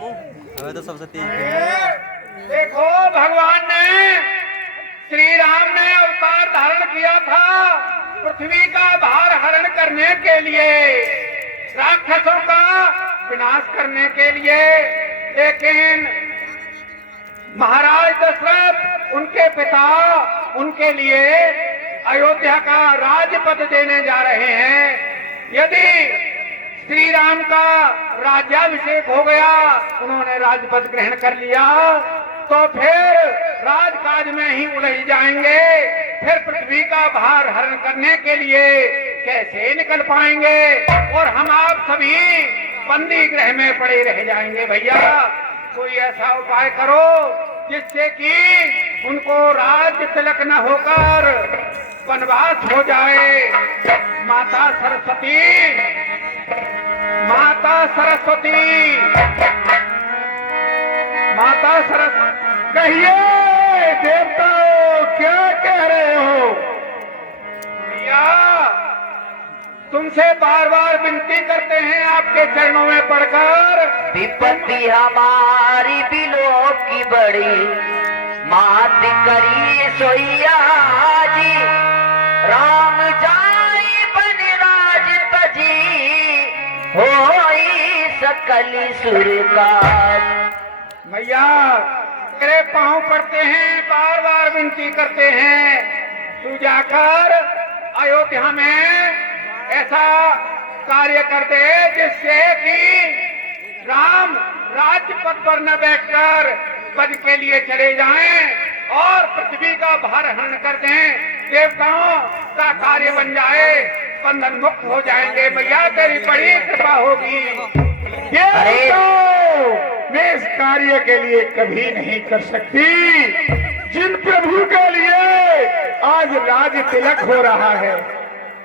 हमें तो सबसे तेज देखो भगवान ने, श्री राम ने अवतार धारण किया था पृथ्वी का भार हरण करने के लिए, राक्षसों का विनाश करने के लिए। लेकिन महाराज दशरथ उनके पिता उनके लिए अयोध्या का राजपद देने जा रहे हैं। यदि श्री राम का राज्याभिषेक हो गया, उन्होंने राजपद ग्रहण कर लिया, तो फिर राजकाज में ही उलझ जाएंगे। फिर पृथ्वी का भार हरण करने के लिए कैसे निकल पाएंगे और हम आप सभी बंदी गृह में पड़े रह जाएंगे। भैया कोई ऐसा उपाय करो जिससे कि उनको राज्य तिलक न होकर वनवास हो जाए। माता सरस्वती, माता सरस्वती, माता सरस्वती, कहिए देवताओं क्या कह रहे हो? भैया तुमसे बार बार विनती करते हैं आपके चरणों में पड़कर। विपत्ति हमारी बिलो की बड़ी, मात करी सोइया जी, राम जाई बन राज तजी, होई सकल सुर का। भैया तेरे पांव पड़ते हैं, बार बार विनती करते हैं, तू जाकर अयोध्या में ऐसा कार्य कर दे जिससे कि राम राजपद पर न बैठकर पद के लिए चले जाएं और पृथ्वी का भार हरण कर दें, देवताओं का कार्य बन जाए, बंधन मुक्त हो जाएंगे। भैया तेरी बड़ी कृपा होगी। ये तो मैं इस कार्य के लिए कभी नहीं कर सकती। जिन प्रभु के लिए आज राज तिलक हो रहा है,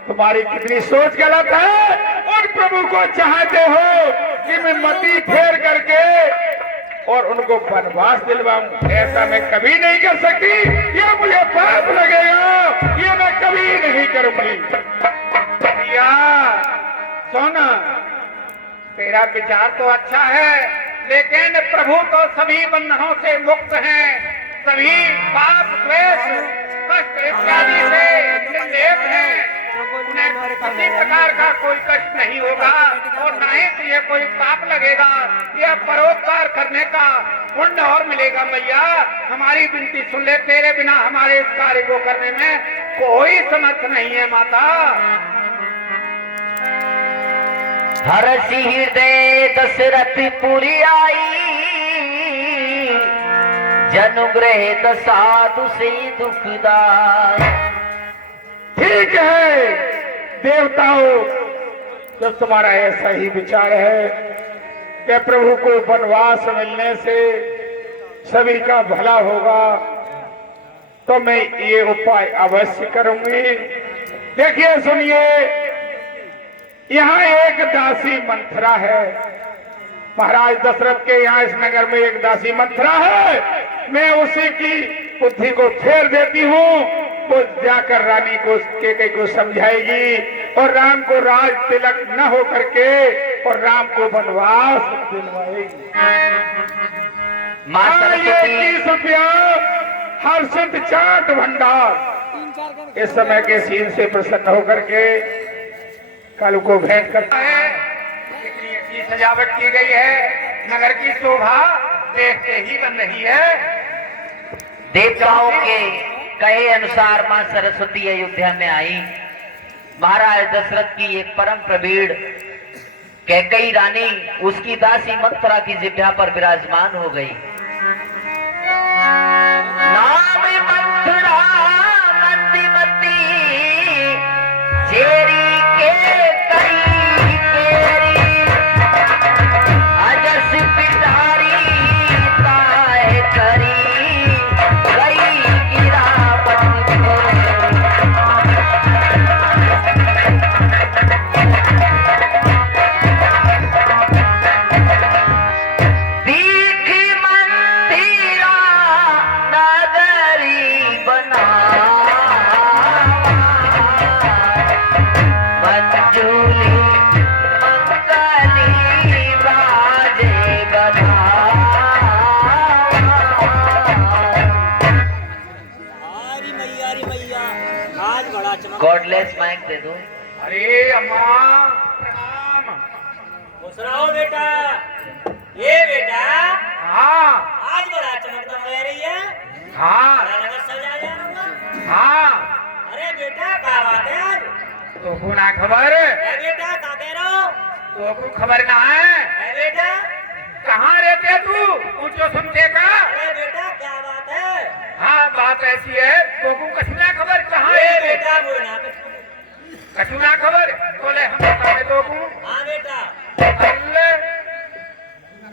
तुम्हारी कितनी सोच गलत है। उन प्रभु को चाहते हो कि मैं मती फेर करके और उनको वनवास दिलवाऊं, ऐसा मैं कभी नहीं कर सकती। ये मुझे पाप लगेगा, ये मैं कभी नहीं करूंगी। भैया सोना, तेरा विचार तो अच्छा है, लेकिन प्रभु तो सभी बंधनों से मुक्त हैं, सभी पाप द्वेष कष्ट इत्यादि से निर्लेप हैं, उन्हें किसी प्रकार का कोई कष्ट नहीं होगा और न ही ये कोई पाप लगेगा। यह परोपकार करने का पुण्य और मिलेगा। भैया हमारी विनती सुन ले, तेरे बिना हमारे इस कार्य को करने में कोई समर्थ नहीं है। माता हर्षि हृदय दशरथ पुरी आई, जनुग्रह साधु से दुखदार। ठीक है देवताओं, जब तुम्हारा ऐसा ही विचार है कि प्रभु को वनवास मिलने से सभी का भला होगा, तो मैं ये उपाय अवश्य करूंगी। देखिए सुनिए, यहाँ एक दासी मंथरा है। महाराज दशरथ के यहाँ इस नगर में एक दासी मंथरा है। मैं उसी की बुद्धि को फेर देती हूँ, वो जाकर रानी को को समझाएगी और राम को राज तिलक न हो करके और राम को वनवास दिलवाएगी। ये 30 रुपया हर्षित चाट भंडार इस समय के सीन से प्रसन्न होकर के कल को भेंट करता है। कितनी अच्छी सजावट की गई है, नगर की शोभा देखते ही बन रही है। देवताओं के कहे अनुसार मां सरस्वती अयोध्या में आई। महाराज दशरथ की एक परम प्रवीण कैकेयी रानी उसकी दासी मंथरा की जिह्वा पर विराजमान हो गई। नाम मंथरा मंदिमती, चेरी के कई केरी, अजस पिटारी ताय करी, गॉडलेस माइक दे दो। अरे अम्मा प्रणाम। खुश रहो बेटा। ये बेटा हाँ आज बड़ा चमकदम ले रही है। हाँ बड़ा नगर सजा जा रहा। हाँ। अरे बेटा क्या बात है आज? तो को ना खबर? अरे बेटा क्या कह रहे हो? तो को खबर ना है? अरे बेटा कहाँ रहते तू? ऊंचो सुनते का? अरे बेटा क्या बात है? हाँ बात ऐसी है, तो को कछुना खबर कहाँ अरे है? बेटा वो ना कछुना खबर बोले हम बताए तो को। हाँ बेटा कल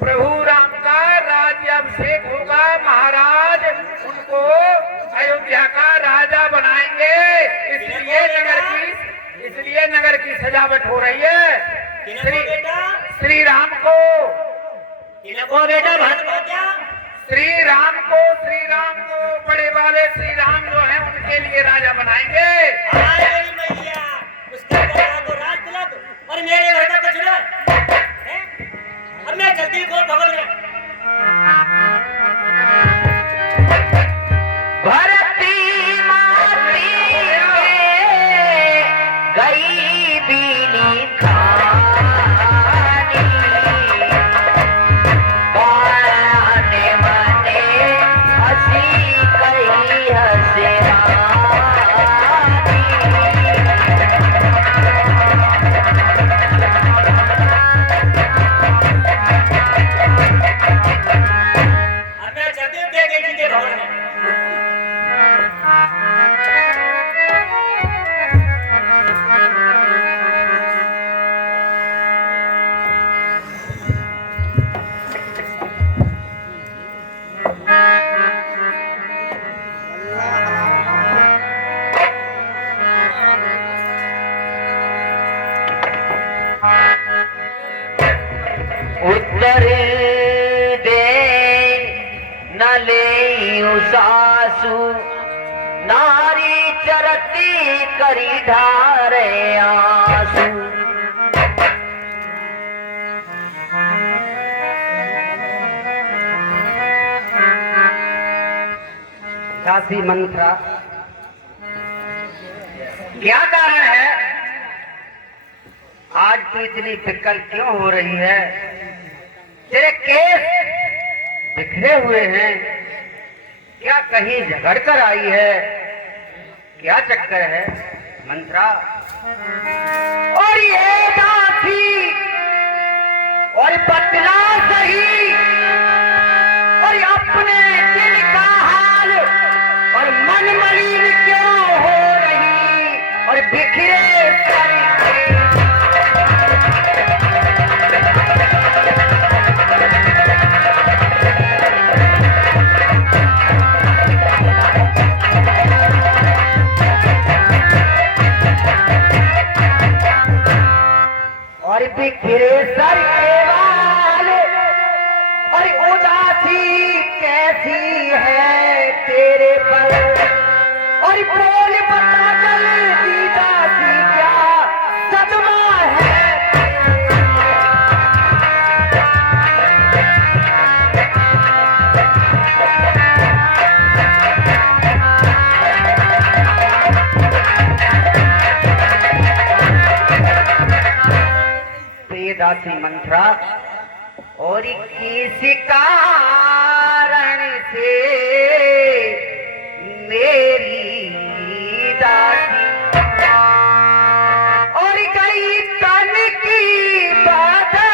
प्रभु राम का राज्याभिषेक होगा, महाराज उनको अयोध्या का राजा बनाएंगे, इसलिए नगर की सजावट हो रही है। बेटा श्री राम को किनको बेटा भात को क्या? श्री राम को बड़े वाले श्री राम जो हैं उनके लिए राजा बनाएंगे। हाय मेरी मैया उसका बेटा तो राज तिलक और मेरे घर का कचरा है। अब मैं जल्दी को भगल में भरती माती में गई बीनी खानी, बाने मने हंसी गई हंसरानी। अब मैं जल्दी के बेटी के भवन में उत्तर दे न ले सासु, नारी चरती करी ढारे आंसू। दासी मंत्रा, क्या कारण है? आज तू इतनी फिक्र क्यों हो रही है? तेरे केस बिखरे हुए हैं, क्या कहीं झगड़ कर आई है? क्या चक्कर है मंत्रा? और ये दासी और बतला सही और अपने दिल का हाल और मन मलिन क्यों हो रही और बिखरे करके। और बिखरे सर के बाल और उदासी कैसी है तेरे पर, और बोल बता जल्दी दासी क्या सदमा है। दासी मंत्रा, और किसी कारण से मेरी दासी और गई तन की बाधा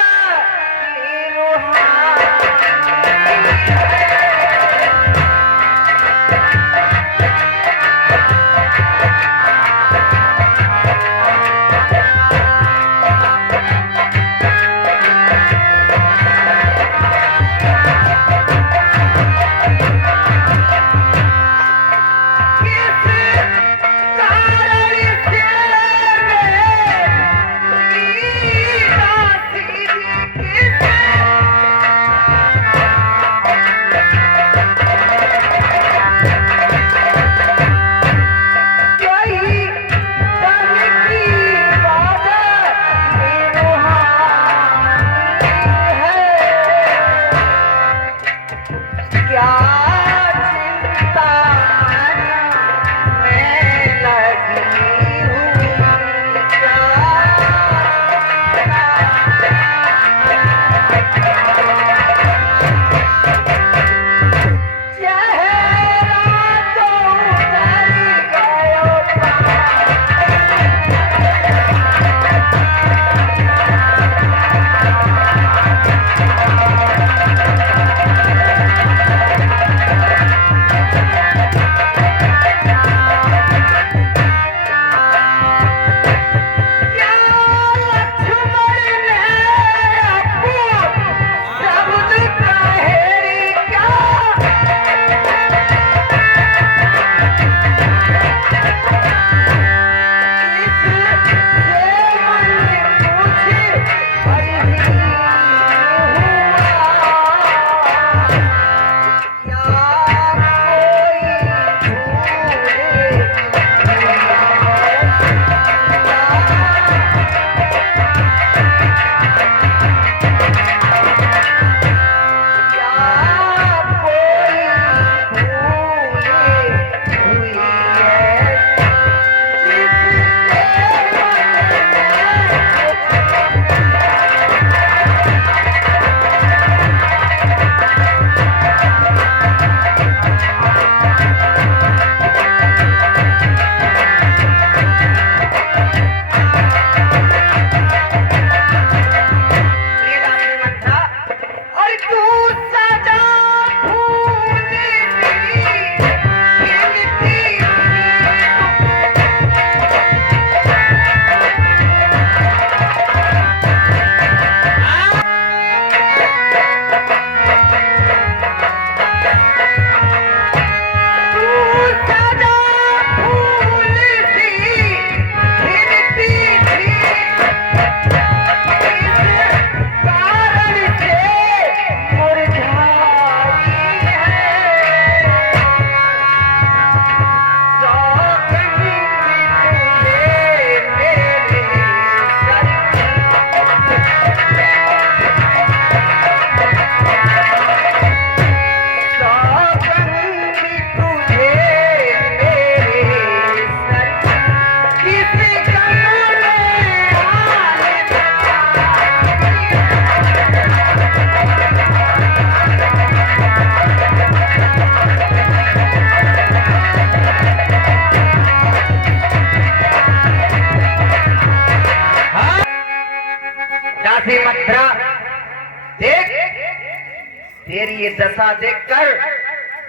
तेरी ये दशा देखकर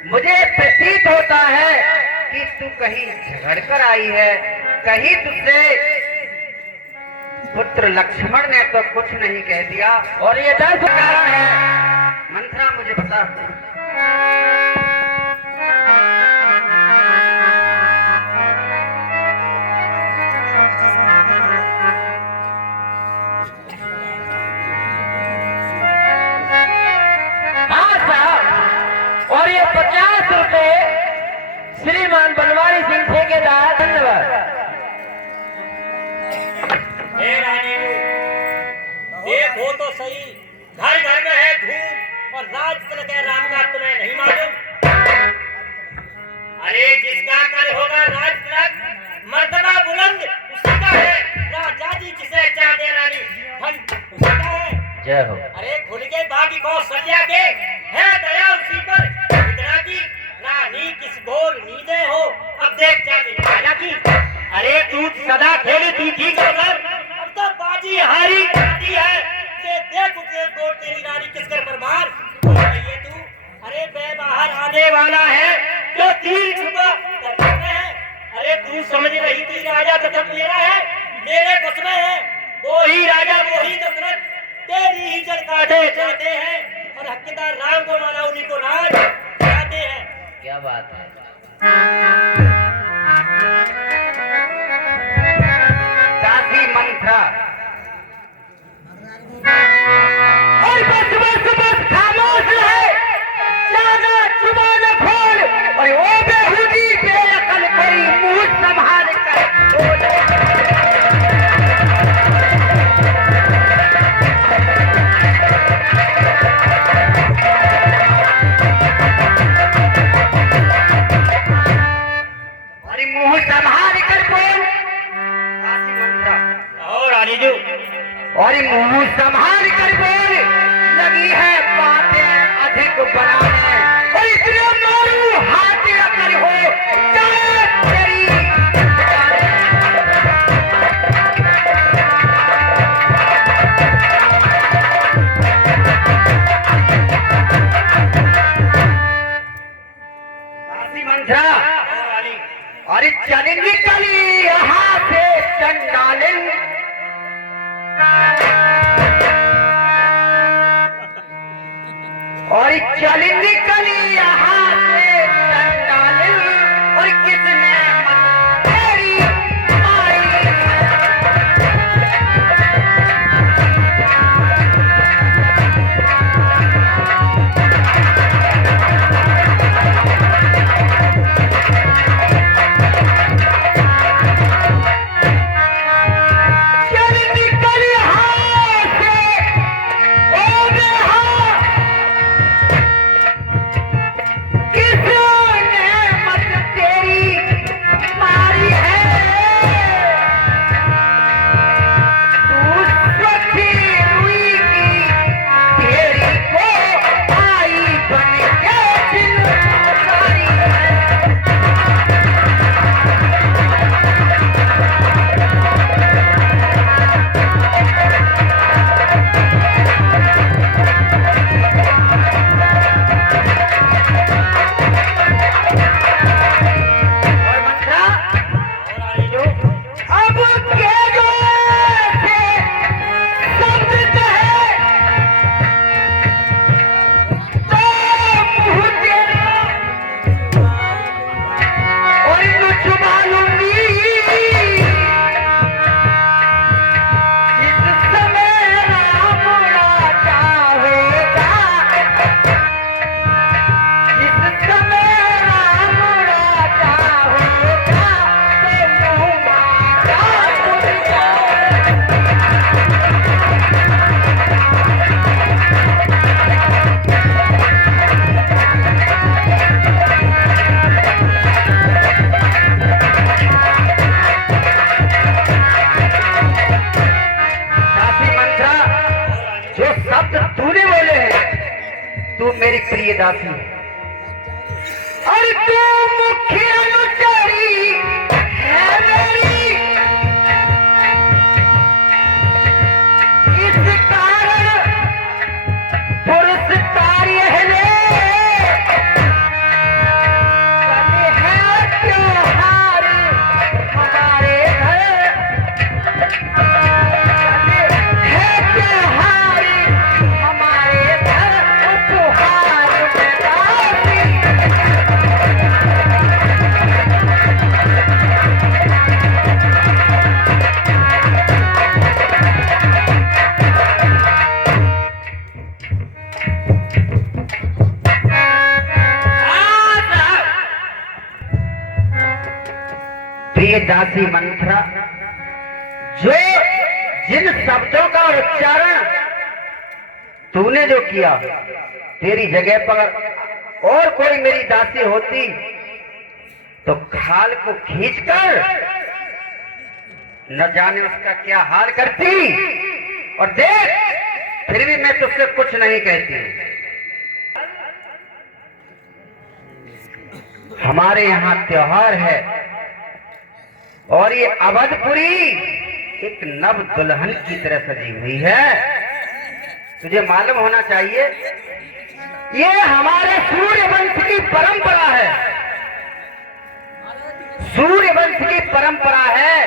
मुझे प्रतीत होता है कि तू कहीं झगड़ कर आई है, कहीं तुझसे पुत्र लक्ष्मण ने तो कुछ नहीं कह दिया और ये दर्द कारण है। मंथरा मुझे बता। और ये 50 रुपए श्रीमान बनवारी सिंह ठेकेदार। धन्यवाद। हे रानी, देखो तो सही, घर घर में है धूम और राज तिलक है राम का, तुम्हें नहीं मालूम? अरे जिसका कल होगा राज तिलक, मर्तबा बुलंद उसी का है। राजा जी जिसे चाहते रानी, फन उसी का है। जय हो। अरे खुल के बागी कौशल्या के है दया उसी पर। इतना की रानी किस घोर नींदे हो, अब देख जाने राजा की। अरे तू सदा खेली थी ठीक है कर, अब तो बाजी हारी जाती है। ये देख उसे गोर तेरी रानी किस कर बर्बाद हो रही है तू। अरे बे बाहर आने वाला है जो तीर छुपा करते हैं। अरे तू समझ रही थी राजा दशरथ मेरा है, मेरे बस में है। वो ही राजा वो ही दशरथ तेरी ही जड़ काटे चलते हैं और हकदार राम को माना उन्हीं को राज कहते हैं। क्या बात है। दासी मंथरा, और बस बस बस खामोश है, ज्यादा जुबान खोल और वो बेहुदी बेअकल कोई मुंह संभाल कर बोले। और मुंह संभाल कर बोल। दासी मंथरा, और रानी जी और मुंह संभाल कर बोल। लगी है बातें अधिक बनाने और इतने मारू हाथ अकल हो चाहे तेरी। दासी मंथरा, रानी अरे चली निकली यहाँ से चंडालिन। और चली निकली यहाँ से चंडालिन और किसने मन तेरी मारी है। चली निकली यहाँ से ओ बेहा, किसने मत तेरी मारी है। तू सखी रुई की तेरी को आई बन के चिल्लाई है। और मंत्रा, और रानी जो अब के जो थे शब्द कहे तो मुँह तेरा और यूं छुपा लूंगी। जिस समय राम राजा होगा, जिस समय राम राजा होगा तो मुँह मारा दुनिया। दासी मंत्रा, जो शब्द तूने बोले हैं, तू मेरी प्रिय दासी है और तू मुख्य अनुचरी है मेरी। इस कारण पुरस्कार यह ले प्रिय दासी मंथरा, जो जिन शब्दों का उच्चारण तूने जो किया, तेरी जगह पर और कोई मेरी दासी होती तो खाल को खींचकर न जाने उसका क्या हाल करती। और देख, फिर भी मैं तुझसे कुछ नहीं कहती। हमारे यहाँ त्योहार है और ये अवधपुरी एक नव दुल्हन की तरह सजी हुई है। तुझे मालूम होना चाहिए, ये हमारे सूर्य वंश की परंपरा है। सूर्य वंश की परंपरा है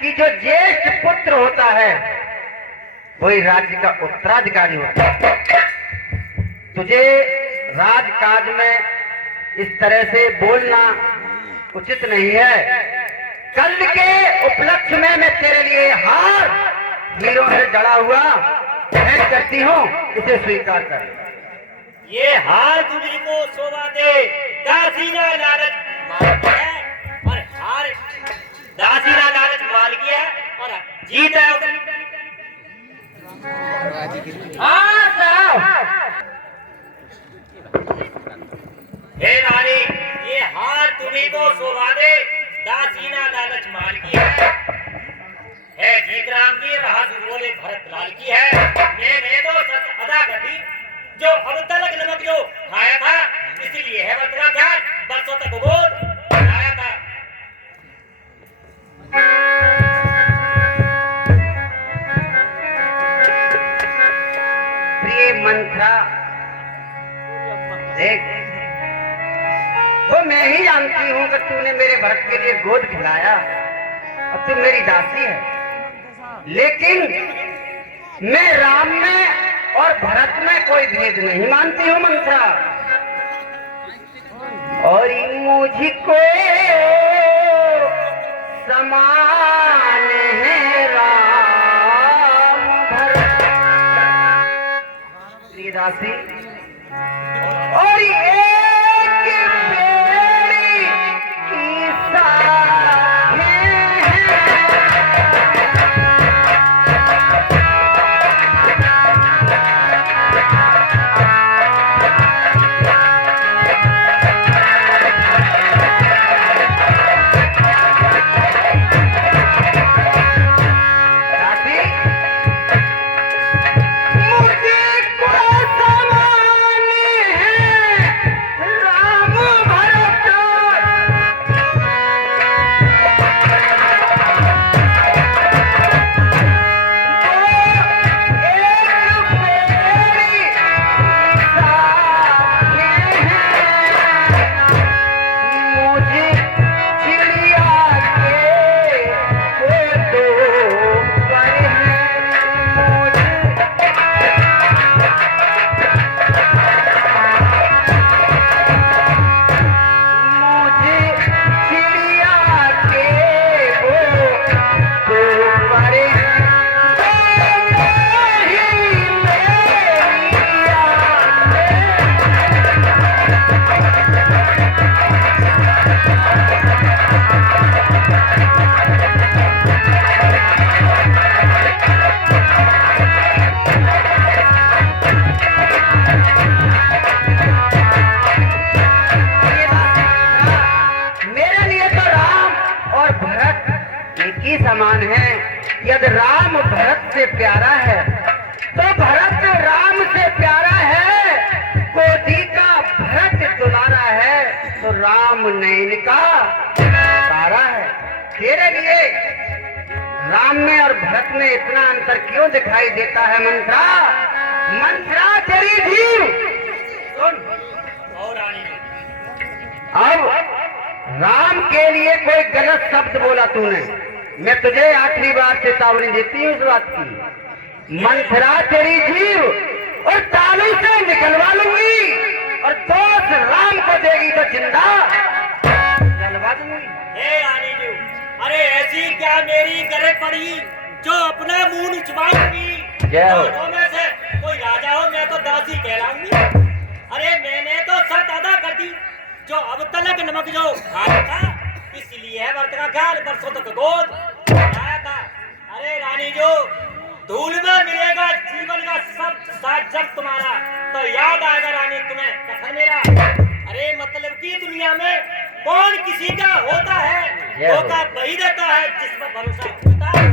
कि जो ज्येष्ठ पुत्र होता है वही राज्य का उत्तराधिकारी होता है। तुझे राजकाज में इस तरह से बोलना उचित नहीं है। कल के उपलक्ष्य में मैं तेरे लिए हार हीरों से जड़ा हुआ भेंट करती हूँ, इसे स्वीकार कर। ये हार तुझी को शोभा दे, दासी ना लालच मार गया है, और हार दासी ना लालच मार गया है, और जीत है उसकी। हे रानी, ये हार तुम्ही को शोभा दे, दासी ना लालच मार गया है जीतराम की, बहादुर बोले भरत लाल की है। मैंने तो सच अदा कर दी, जो अब तलक नमक जो खाया था, इसीलिए है बतरा था, बरसों तक बोल खाया था। प्रिय मंथरा, देख, तो मैं ही जानती हूँ कि तूने मेरे भरत के लिए गोद खिलाया और तू मेरी दासी है, लेकिन मैं राम में और भरत में कोई भेद नहीं मानती हूँ मंथरा। और मुझको समान है राम भरत, प्रिय दासी, और एक बेड़ी की साखें हैं। समान है। यदि राम भरत से प्यारा है तो भरत राम से प्यारा है, गोदी का भरत दुलारा है तो राम नैन का तारा है। तेरे लिए राम में और भरत में इतना अंतर क्यों दिखाई देता है मंत्रा? मंत्रा तेरी जीव सुन। और रानी अब राम के लिए कोई गलत शब्द बोला तूने, मैं तुझे आखिरी बार चेतावनी देती हूँ इस बात की। मंथरा तेरी जीव और तालू से निकलवा लूंगी और दोस्त राम को देगी तो जिंदा जलवा दूंगी। हे रानी जी, अरे ऐसी क्या मेरी गले पड़ी जो अपना मुंह नुचवाऊंगी? जय हो। दोनों में से कोई राजा हो मैं तो दासी कहलाऊंगी। अरे मैंने तो शर्त अदा कर दी, जो अब तलक नमक जो खाया था इसलिए रही है व्रत का ख्याल, बरसों तक गोद आया था। अरे रानी जो धूल में मिलेगा जीवन का सब साजक तुम्हारा, तो याद आएगा रानी तुम्हें कथन मेरा। अरे मतलब की दुनिया में कौन किसी का होता है, धोखा वही देता है जिस पर भरोसा होता है।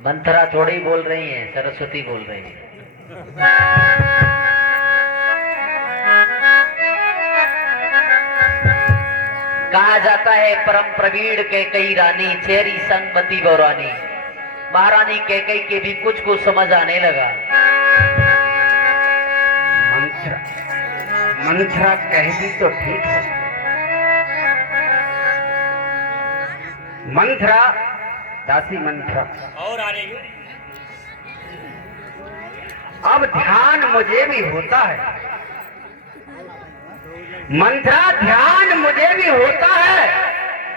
मंथरा थोड़ी बोल रही है, सरस्वती बोल रही है। कहा जाता है परम प्रवीण कैकई रानी चेरी संगमती गौरानी। महारानी कैकई के भी कुछ समझ आने लगा। मंथरा कहती तो ठीक है। मंथरा, दासी मंथरा, और रानी जो अब ध्यान मुझे भी होता है। मंथरा, ध्यान मुझे भी होता है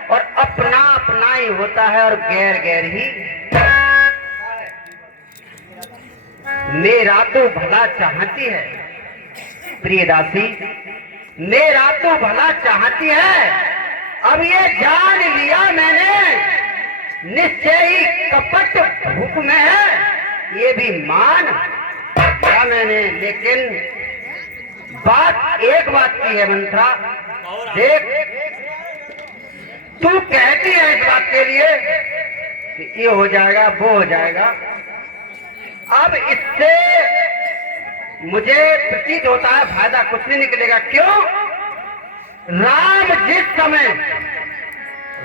और अपना अपना ही होता है और गैर गैर ही। मेरा तो भला चाहती है प्रिय दासी, मेरा तो भला चाहती है। अब ये जान लिया मैंने, निश्चय ही कपट भूख में है, ये भी मान लिया मैंने। लेकिन एक बात की है मंथरा, देख तू कहती है इस बात के लिए कि ये हो जाएगा वो हो जाएगा। अब इससे मुझे प्रतीत होता है फायदा कुछ नहीं निकलेगा। क्यों? राम जिस समय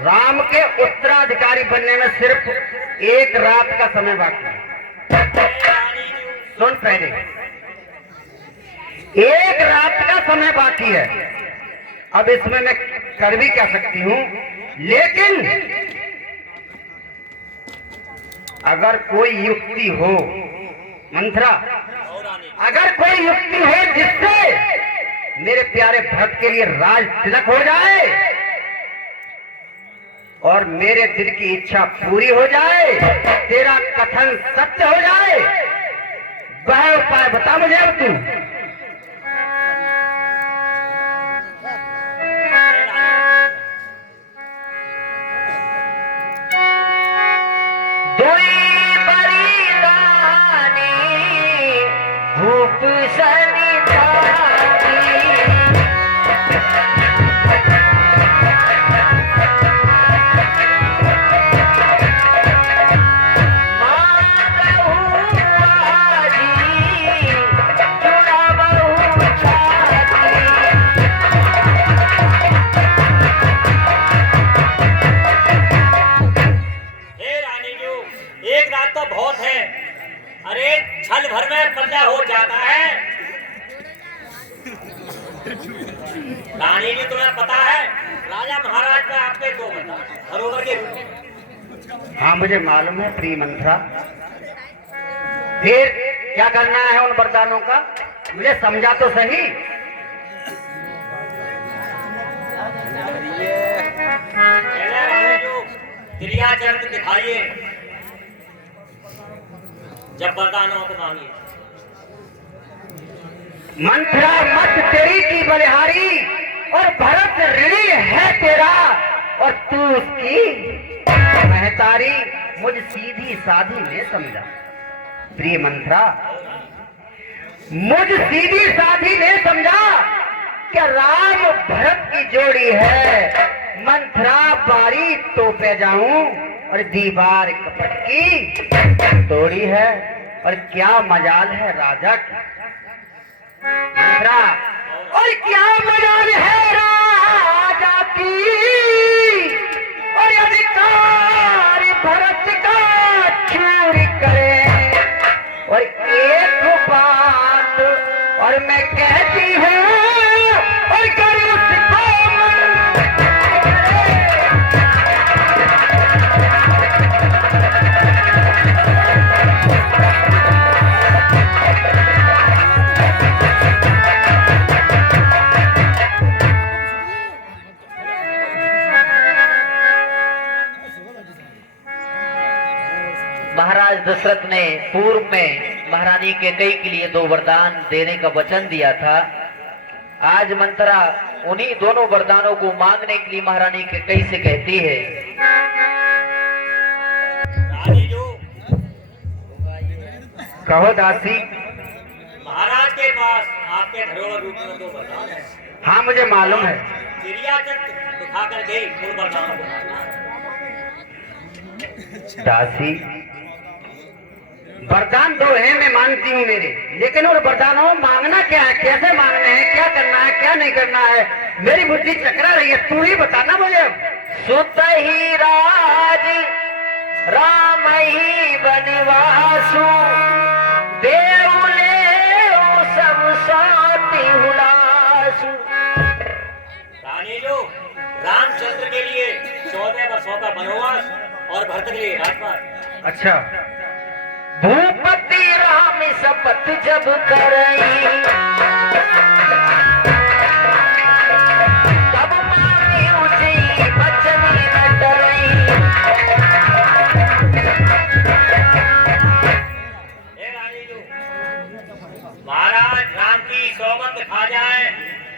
राम के उत्तराधिकारी बनने में सिर्फ एक रात का समय बाकी है। सुन पहले, एक रात का समय बाकी है। अब इसमें मैं कर भी क्या सकती हूं, लेकिन अगर कोई युक्ति हो मंथरा, अगर कोई युक्ति हो जिससे मेरे प्यारे भक्त के लिए राज तिलक हो जाए और मेरे दिल की इच्छा पूरी हो जाए, तेरा कथन सत्य हो जाए, वह उपाय बता मुझे अब तू। छल भर में पल्ला हो जाता है। रानी जी तुम्हें पता है राजा महाराज का आपके दो बता धरोहर के रूप। हाँ मुझे मालूम है प्रिय मंथरा। फिर क्या करना है उन वरदानों का, मुझे समझा तो सही। क्रिया चरित्र दिखाइए जब वरदानों को मांगिए। मंथरा मत तेरी की बलिहारी और भरत ऋणी है तेरा और तू उसकी महतारी, मुझ सीधी साधी ने समझा। प्रिय मंथरा, मुझ सीधी साधी ने समझा कि राम भरत की जोड़ी है। मंथरा बारी तो पे जाऊं और दीवार कपट की तोड़ी है, और क्या मजाल है राजा की। मंथरा, और क्या मजाल है राजा की, और अधिकार भरत का चोरी करे। और एक बात और मैं कहती हूँ और करूँ उसको महाराज दशरथ ने पूर्व में महारानी कैकेयी के लिए 2 वरदान देने का वचन दिया था। आज मंथरा उन्हीं दोनों वरदानों को मांगने के लिए महारानी कैकेयी से कहती है। रानी जो कहो दासी। महाराज के पास आपके धरोहर रूप में दो वरदान है। हाँ मुझे मालूम है। चिड़ियाचक दिखा करके उन वरदानों को मांगना है। दासी वरदान दो है, मैं मानती हूँ मेरे, लेकिन उन वरदानों मांगना क्या है, कैसे मांगने हैं, क्या करना है, क्या नहीं करना है, मेरी बुद्धि चकरा रही है, तू ही बताना मुझे। सुत ही राज राम ही बनवासु देवले सब साथी हुलासु। रानी जो रामचंद्र के लिए 14 वर्षों का वनवास और भरत के लिए राजपाट। अच्छा। भूपति राम शपथ जब करई तब मानी ऊंची बचनी न डरई। रानी जो महाराज राम की सौगंध खा जाए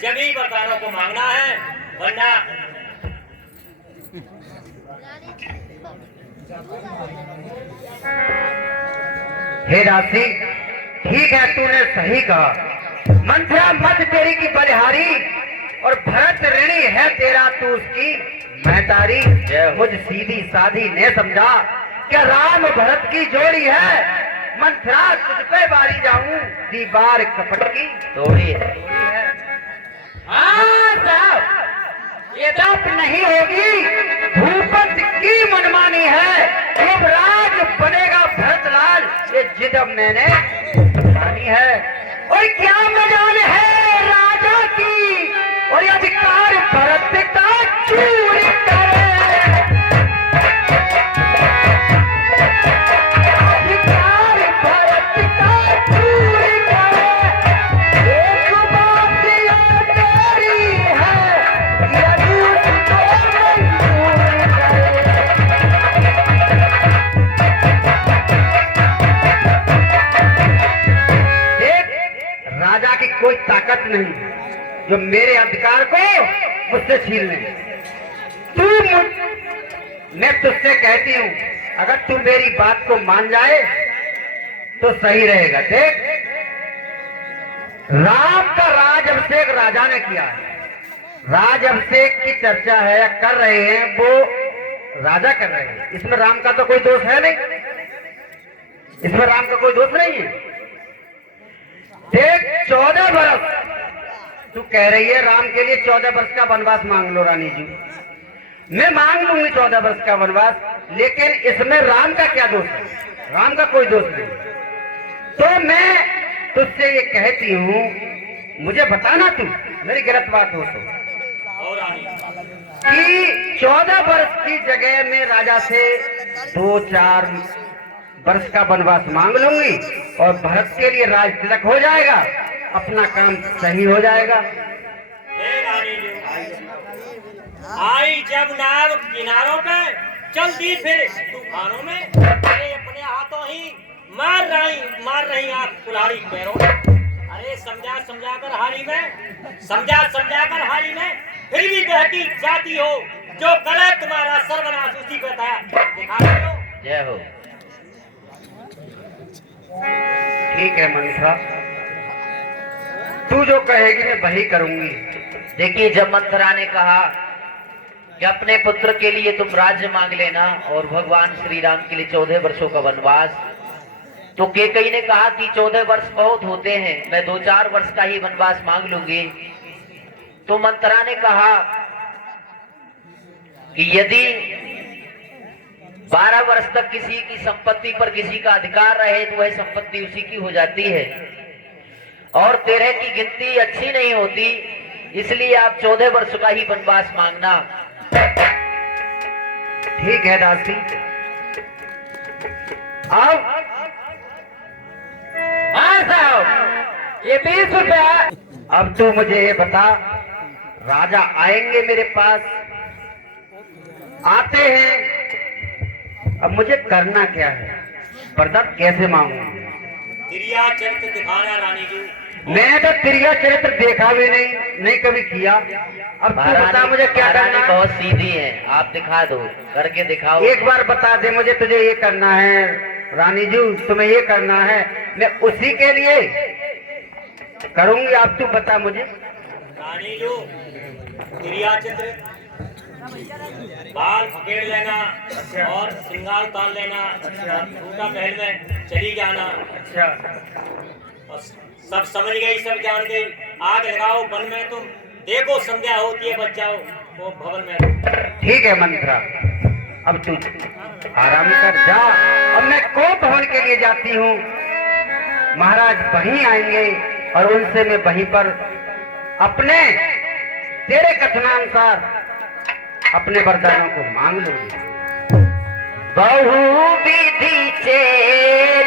जब ही वरदानों को मांगना है, वरना हे दासी ठीक है, तूने सही कहा। मंथरा मत तेरी की बलिहारी और भरत ऋणी है तेरा, तू उसकी महतारी। मुझ सीधी साधी ने समझा क्या राम भरत की जोड़ी है। मंथरा तुझ पे बारी जाऊं, दीवार कपट की तोड़ी है। हाँ साहब, ये तप नहीं होगी, भूपत की मनमानी है। युवराज बनेगा भरतलाल, ये जिद अब मैंने ठानी है। और क्या मजाल है राजा की, और ये अधिकार भरत का चूर करे। अधिकार भरत का चूर करे। एक बात याद तेरी है, यदि उसको मंजूर करे। राजा की कोई ताकत नहीं जो मेरे अधिकार को मुझसे छीन ले। मैं तुझसे कहती हूँ, अगर तू मेरी बात को मान जाए तो सही रहेगा। देख, राम का राज अभिषेक राजा ने किया है। राज अभिषेक की चर्चा है या कर रहे हैं, वो राजा कर रहे हैं। इसमें राम का तो कोई दोष है नहीं, इसमें राम का कोई दोष नहीं है। देख, 14 वर्ष तू कह रही है, राम के लिए 14 वर्ष का वनवास मांग लो रानी जी। मैं मांग लूंगी 14 वर्ष का वनवास, लेकिन इसमें राम का क्या दोष है? राम का कोई दोष नहीं। तो मैं तुझसे ये कहती हूँ, मुझे बताना तू मेरी गलत बात हो तो, और रानी कि 14 वर्ष की जगह में राजा से 2-4 वर्ष का वनवास मांग लूंगी और भरत के लिए राज तिलक हो जाएगा, अपना काम सही हो जाएगा। हे रानी जो आई जब नाव किनारों पे चलती फिर तूफानों में, अरे अपने हाथों ही मार रही आप कुल्हाड़ी पैरों में। अरे समझा कर हारी में, समझा कर हारी में, फिर भी बहती जाती हो। जो करे तुम्हारा सर्वनाश उसी पे था। दिखा रहे हो। जय हो। ठीक है मंथरा, तू जो कहेगी मैं वही करूंगी। देखिए, जब मंथरा ने कहा कि अपने पुत्र के लिए तुम राज्य मांग लेना और भगवान श्री राम के लिए 14 वर्षों का वनवास, तो कैकेयी ने कहा कि 14 वर्ष बहुत होते हैं, मैं 2-4 वर्ष का ही वनवास मांग लूंगी। तो मंथरा ने कहा कि यदि 12 वर्ष तक किसी की संपत्ति पर किसी का अधिकार रहे तो वह संपत्ति उसी की हो जाती है, और 13 की गिनती अच्छी नहीं होती, इसलिए आप 14 वर्ष का ही वनवास मांगना। ठीक है दासी। अब हाँ साहब, ये 20 रुपया। अब तू मुझे ये बता, राजा आएंगे मेरे पास, आते हैं, अब मुझे करना क्या है, वरदान कैसे मांगू? क्रिया चरित्र दिखाना रानी जी। मैं तो त्रिया चरित्र देखा भी नहीं कभी किया। अब तू बता मुझे क्या महारानी करना है? बहुत सीधी है, आप दिखा दो, करके दिखाओ। एक बार बता दे मुझे, तुझे ये करना है रानी जी, तुम्हें ये करना है, मैं उसी के लिए करूंगी। आप तू बता मुझे। रानी जो क्रिया चित्र बाल पकड़ लेना और श्रृंगार उतार लेना और झूठा महल में चली जाना। और सब समझ गई, सब जान गई। आग लगाओ वन में, तुम देखो संध्या होती है, बच जाओ वो भवन में। ठीक है मंत्रा, अब तू आराम कर जा। अब मैं कोप भवन के लिए जाती हूँ। महाराज वहीं आएंगे और उनसे मैं वहीं पर अपने तेरे कथनानुसार अपने वरदानों को मांग लूंगी। बहु विधि चेर